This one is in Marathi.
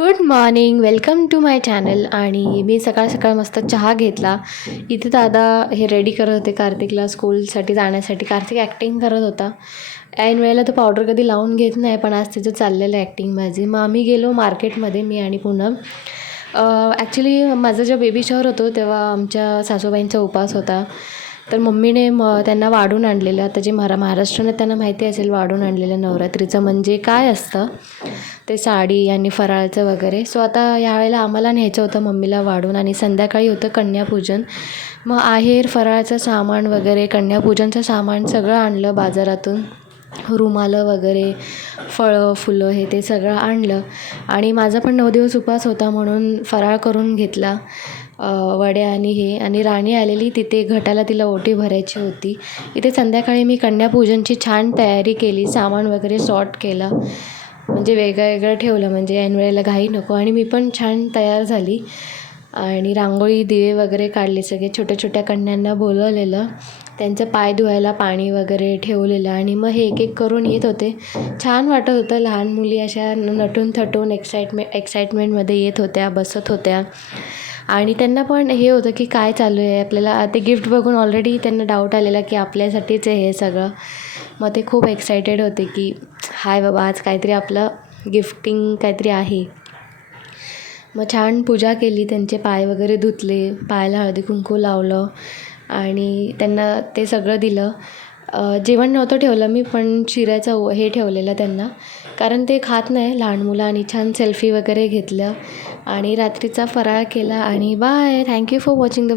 Good morning, welcome to my channel. आणि मी सकाळ सकाळ मस्त चहा घेतला. इथे दादा हे रेडी करत होते कार्तिकला स्कूलसाठी जाण्यासाठी. कार्तिक ॲक्टिंग करत होता. ऐन वेळेला तो पावडर कधी लावून घेत नाही, पण आज त्याचं चाललेलं आहे ॲक्टिंग माझी. मग आम्ही गेलो मार्केटमध्ये, मी आणि पूनम. ॲक्च्युली माझं जेव्हा बेबी शॉवर होतो तेव्हा आमच्या सासूबाईंचा उपवास होता. तर मम्मीने त्यांना वाढून आणलेलं. आता जे महाराष्ट्रात त्यांना माहिती असेल वाढून आणलेलं नवरात्रीचं म्हणजे काय असतं ते, साडी आणि फराळचं वगैरे. सो आता यावेळेला आम्हाला न्यायचं होतं मम्मीला वाढून. आणि संध्याकाळी होतं कन्यापूजन. मग आहेर फराळाचं सामान वगैरे, कन्यापूजनचं सामान सगळं आणलं बाजारातून. रुमालं वगैरे, फळं फुलं हे ते सगळं आणलं. आणि माझा पण 9 दिवस उपवास होता म्हणून फराळ करून घेतला, वड्या आणि हे. आणि राणी आलेली तिथे घटाला, तिला ओटी भरायची होती. इथे संध्याकाळी मी कन्यापूजनची छान तयारी केली, सामान वगैरे सॉर्ट केलं, म्हणजे वेगळं वेगळं ठेवलं म्हणजे ऐन वेळेला घाई नको. आणि मी पण छान तयार झाली आणि रांगोळी दिवे वगैरे काढले. सगळे छोट्या छोट्या कन्यांना बोलवलेलं, त्यांचं पाय धुवायला पाणी वगैरे ठेवलेलं. आणि मग हे एक एक करून येत होते. छान वाटत होतं. लहान मुली अशा नटून थटून एक्साइटमेंटमध्ये येत होत्या, बसत होत्या. आणि त्यांना पण हे होतं की काय चालू आहे आपल्याला. ते गिफ्ट बघून ऑलरेडी त्यांना डाऊट आलेला की आपल्यासाठीच आहे हे सगळं. मग ते खूप एक्सायटेड होते की हाय बाबा, आज काहीतरी आपलं गिफ्टिंग काहीतरी आहे. मग छान पूजा केली, त्यांचे पाय वगैरे धुतले, पायाला हळदी कुंकू लावलं आणि त्यांना ते सगळं दिलं. जेवण नव्हतं ठेवलं मी, पण शिऱ्याचं हे ठेवलेलं त्यांना, कारण ते खात नाही लहान मुलं. आणि छान सेल्फी वगैरे घेतलं आणि रात्रीचा फराळ केला. आणि bye, thank you for watching the